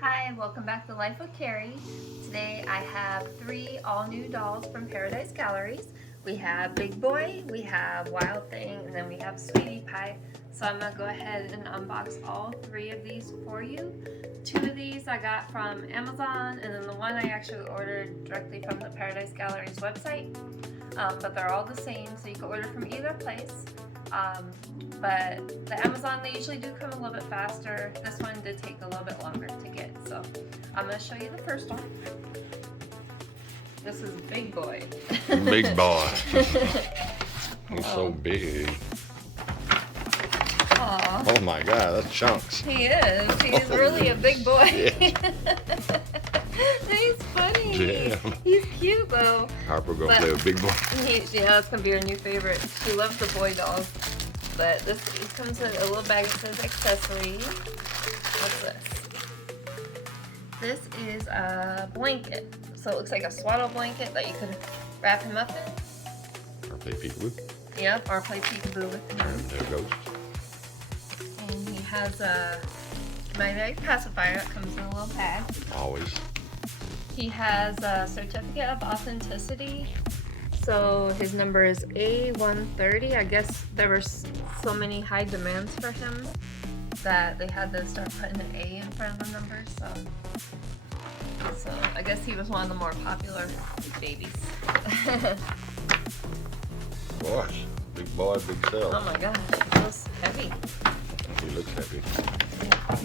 Hi, welcome back to Life with Carrie. Today I have 3 all-new dolls from Paradise Galleries. We have Big Boy, we have Wild Thing, and then we have Sweetie Pie. So I'm going to go ahead and unbox all 3 of these for you. 2 of these I got from Amazon, and then the one I actually ordered directly from the Paradise Galleries website. But they're all the same, so you can order from either place. But the Amazon, they usually do come a little bit faster. This one did take a little bit longer to get, so I'm going to show you the first one. This is Big Boy. Big boy. He's so big. Aww. Oh my God, that's chunks. He is. He's really a big boy. He's funny. Yeah. He's cute though. Harper gonna play with Big Boy. Yeah, it's gonna be her new favorite. She loves the boy dolls. But this comes with a little bag that says accessories. What's this? This is a blanket. So it looks like a swaddle blanket that you could wrap him up in. Or play peekaboo. Yep, or play peekaboo with him. There it goes. And he has a magnetic pacifier that comes in a little bag. Always. He has a certificate of authenticity. So his number is A130. I guess there were so many high demands for him that they had to start putting an A in front of the number. So I guess he was one of the more popular babies. Gosh, big boy, big cell. Oh my gosh, he feels heavy. He looks heavy.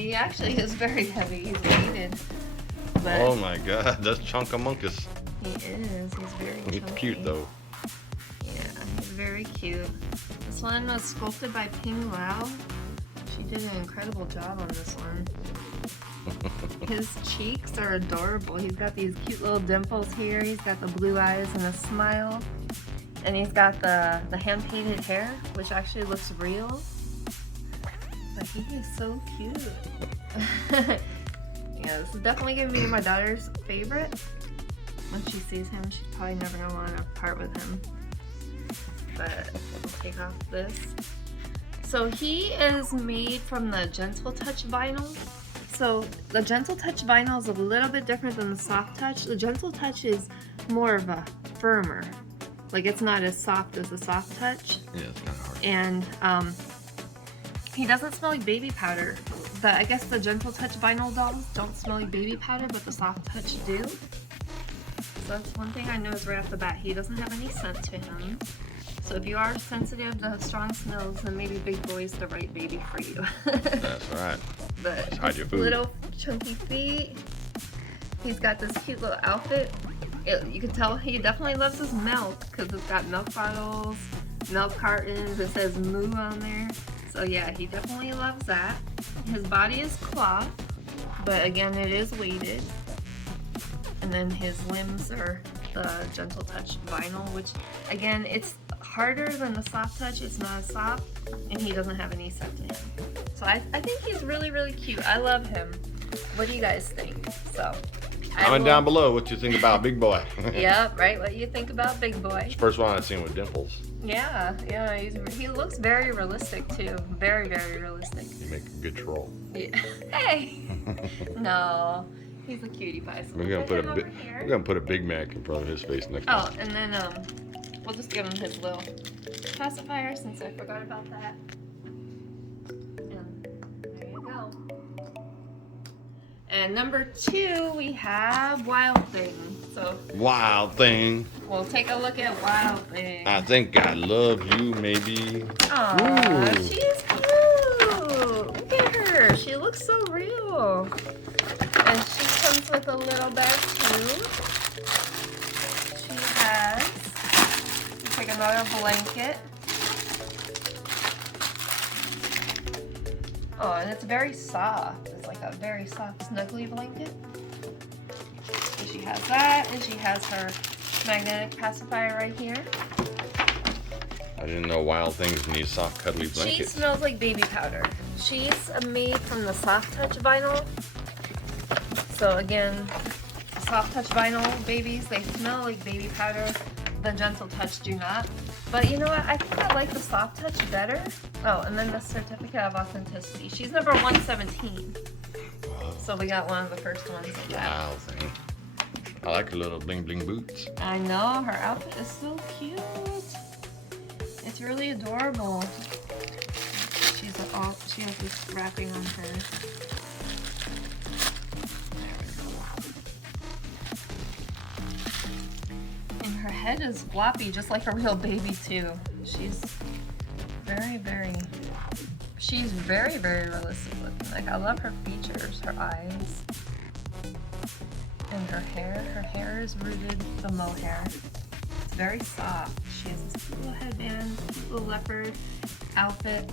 He actually is very heavy. He's weighted. But Oh my God, that's Chunkamunkus. he is. He's very He's chunky. cute though. Yeah, he's very cute. This one was sculpted by Ping Lau. She did an incredible job on this one. His cheeks are adorable. He's got these cute little dimples here. He's got the blue eyes and a smile. And he's got the hand-painted hair, which actually looks real. But he is so cute. Yeah, this is definitely going to be my daughter's favorite. When she sees him, she's probably never going to want to part with him. But we'll take off this. So he is made from the Gentle Touch vinyl. So the Gentle Touch vinyl is a little bit different than the Soft Touch. The Gentle Touch is more of a firmer. Like it's not as soft as the Soft Touch. Yeah, it's kind of hard. And he doesn't smell like baby powder. I guess the Gentle Touch vinyl dolls don't smell like baby powder, but the Soft Touch do. So that's one thing I noticed right off the bat. He doesn't have any scent to him. So if you are sensitive to strong smells, then maybe Big Boy's the right baby for you. That's right. But Just hide your his food. little chunky feet. He's got this cute little outfit. You can tell he definitely loves his milk because it's got milk bottles, milk cartons. It says Moo on there. So yeah, he definitely loves that. His body is cloth, but again, it is weighted. And then his limbs are the Gentle Touch vinyl, which again, it's harder than the Soft Touch. It's not as soft, and he doesn't have any scent to him. So I think he's really, really cute. I love him. What do you guys think? So Comment down below what you think about Big Boy. Yeah, right. What you think about Big Boy? First one I've seen with dimples. Yeah. He looks very realistic too. Very, very realistic. You make a good troll. Yeah. Hey. No, he's a cutie pie. So We're gonna put a Big Mac in front of his face next Oh, time. and then we'll just give him his little pacifier since I forgot about that. And there you go. And number 2, we have Wild Thing. So Wild Thing. we'll take a look at Wild Thing. I think I love you, maybe. Aw, Ooh. she's cute. Look at her. She looks so real. And she comes with a little bag too. She has, let's take another blanket. Oh, and it's very soft. It's like a very soft, snuggly blanket. So she has that, and she has her magnetic pacifier right here. I didn't know Wild Things need soft, cuddly She blankets. smells like baby powder. She's made from the Soft Touch vinyl. So again, the Soft Touch vinyl babies, they smell like baby powder. The Gentle Touch do not. But you know what? I think I like the Soft Touch better. Oh, and then the certificate of authenticity. She's number 117. So we got one of the first ones of that. Wow thing. I like her little bling bling boots. I know, her outfit is so cute. It's really adorable. She has this wrapping on her. And her head is floppy, just like a real baby too. She's very, very realistic looking. Like, I love her features, her eyes. And her hair. Her hair is rooted, the mohair. It's very soft. She has this cute little headband, cute little leopard outfit,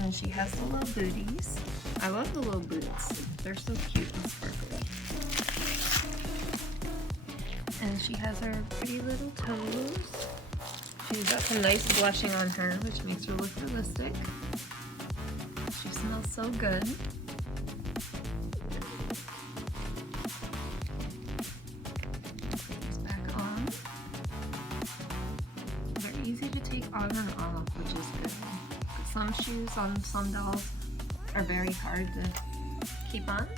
and she has the little booties. I love the little boots. They're so cute and sparkly. And she has her pretty little toes. She's got some nice blushing on her, which makes her look realistic. She smells so good. Easy to take on and off, which is good. Some shoes on some dolls are very hard to keep on.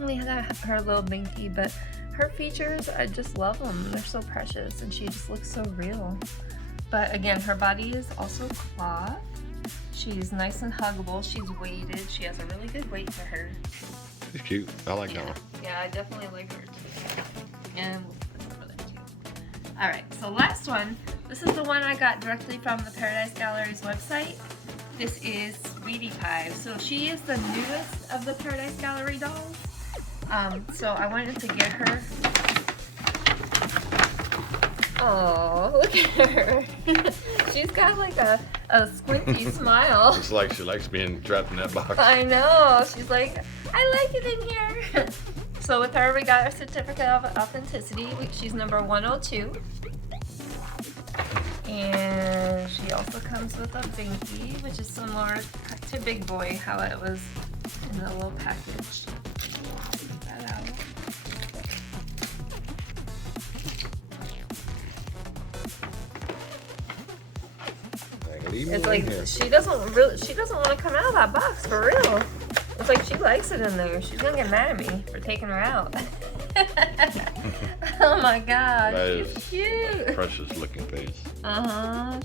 We got her little binky, but her features, I just love them. They're so precious, and she just looks so real. But again, her body is also cloth. She's nice and huggable. She's weighted. She has a really good weight to her. She's cute. I like that one. Yeah, I definitely like her too. And we'll put some of that too. Alright, so last one. This is the one I got directly from the Paradise Gallery's website. This is Sweetie Pie. So she is the newest of the Paradise Gallery dolls. So I wanted to get her. Oh, look at her. She's got like a squinty smile. It's like she likes being trapped in that box. I know. She's like, I like it in here. So with her, we got a certificate of authenticity. She's number 102. And she also comes with a binky, which is similar to Big Boy, how it was in the little package. Take that out. It's like she doesn't want to come out of that box for real. It's like she likes it in there. She's gonna get mad at me for taking her out. Oh my god, she's cute. Precious looking face.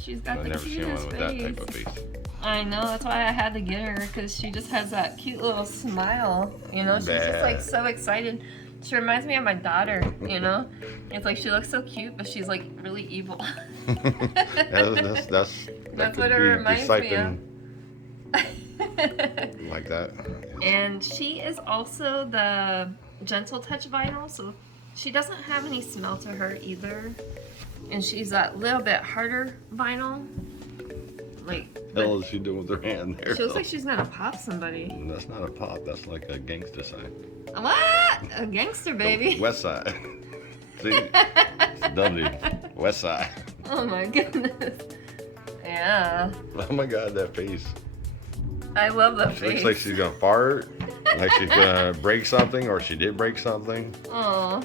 She's got I've the never seen cutest one with face. that type of face. I know, that's why I had to get her, because she just has that cute little smile. You know, she's just like so excited. She reminds me of my daughter, you know? It's like she looks so cute, but she's like really evil. That's what it reminds me of. Like that. And she is also the Gentle Touch vinyl, so she doesn't have any smell to her either. And she's that little bit harder vinyl. Like, what the hell is she doing with her hand there? She looks like she's gonna pop somebody. That's not a pop, that's like a gangster sign. What? A gangster, baby. The West Side. See? It's W. West Side. Oh my goodness. Yeah. Oh my god, that face. I love the She face. looks like she's gonna fart, like she's gonna break something, or she did break something. Oh.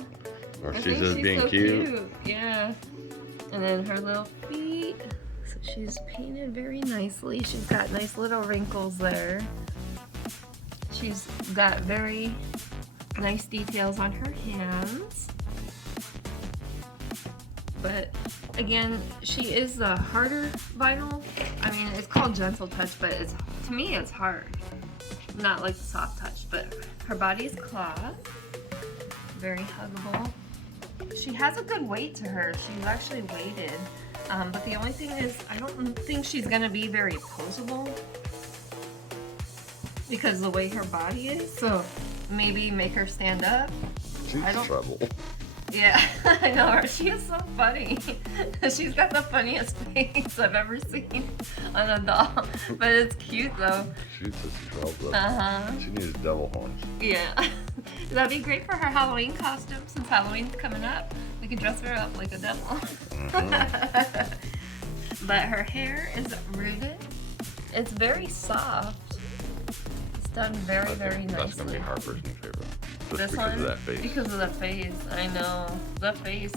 Or she's just being so cute. Yeah. And then her little feet. So she's painted very nicely. She's got nice little wrinkles there. She's got very nice details on her hands. But again, she is the harder vinyl. I mean, it's called Gentle Touch, but it's, to me, it's hard. Not like the soft touch, but her body is cloth. Very huggable. She has a good weight to her. She's actually weighted. But the only thing is, I don't think she's gonna be very poseable because of the way her body is. So maybe make her stand up. She's trouble. Yeah, I know her. She is so funny. She's got the funniest face I've ever seen on a doll. But it's cute though. She's just trouble. She needs devil horns. Yeah. That'd be great for her Halloween costume since Halloween's coming up. We could dress her up like a devil. But her hair is rooted. It's very soft. It's done very, very nicely. That's gonna be Harper's new favorite. Just This because one? of that face. Because of the face, I know. The face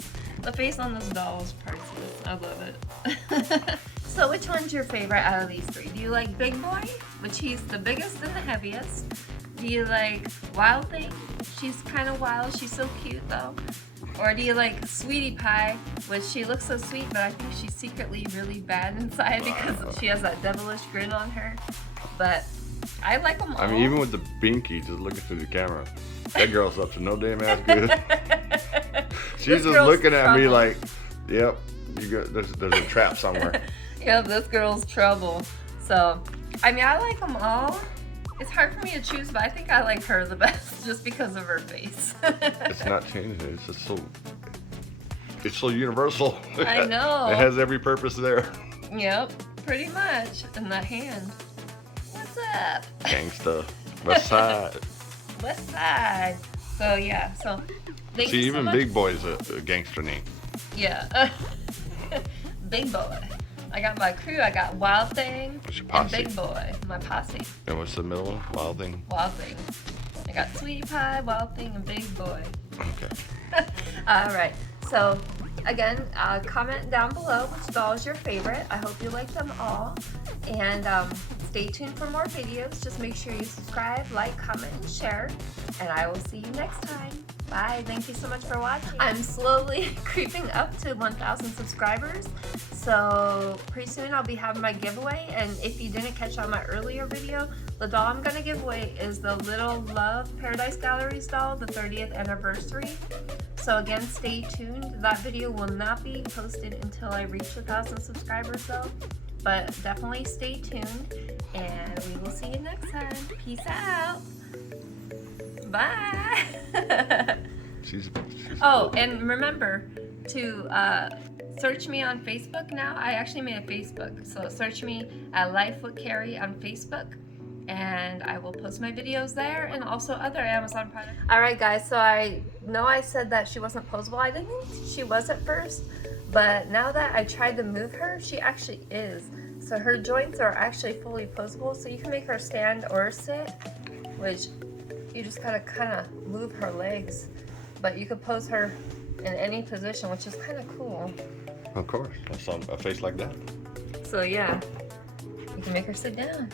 on this doll is priceless. I love it. So which one's your favorite out of these three? Do you like Big Boy, which he's the biggest and the heaviest? Do you like Wild Thing? She's kind of wild. She's so cute though. Or do you like Sweetie Pie, which she looks so sweet, but I think she's secretly really bad inside because she has that devilish grin on her. But I like them all. I mean, even with the binky, just looking through the camera, that girl's up to no damn ass good. She's just looking at me like, yep, there's a trap somewhere. Yep, this girl's trouble. So, I mean, I like them all. It's hard for me to choose, but I think I like her the best just because of her face. It's not changing. It's just it's so universal. I know. It has every purpose there. Yep, pretty much. And that hand. What's up? Gangsta. West Side. West Side. So yeah, so thank See, you so even much. Big Boy's a gangster name. Yeah. Big Boy. I got my crew. I got Wild Thing What's your and posse? Big Boy. My posse. And what's the middle one? Wild Thing? Wild Thing. I got Sweetie Pie, Wild Thing, and Big Boy. Okay. All right. So again, comment down below which doll is your favorite. I hope you like them all. And stay tuned for more videos. Just make sure you subscribe, like, comment, and share. And I will see you next time. Bye. Thank you so much for watching. I'm slowly creeping up to 1,000 subscribers. So pretty soon I'll be having my giveaway. And if you didn't catch on my earlier video, the doll I'm going to give away is the Little Love Paradise Galleries doll, the 30th anniversary. So again, stay tuned. That video will not be posted until I reach 1,000 subscribers though. But definitely stay tuned, and we will see you next time. Peace out. Bye. She's Oh, and remember to search me on Facebook now. I actually made a Facebook. So search me at Life with Carrie on Facebook. And I will post my videos there and also other Amazon products. Alright guys, so I know I said that she wasn't posable. I didn't think she was at first, but now that I tried to move her, she actually is. So her joints are actually fully posable, so you can make her stand or sit, which you just gotta kind of move her legs, but you could pose her in any position, which is kind of cool. Of course, a face like that. So yeah, you can make her sit down.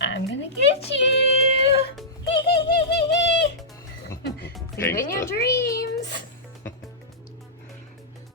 I'm gonna get you. See you in your dreams.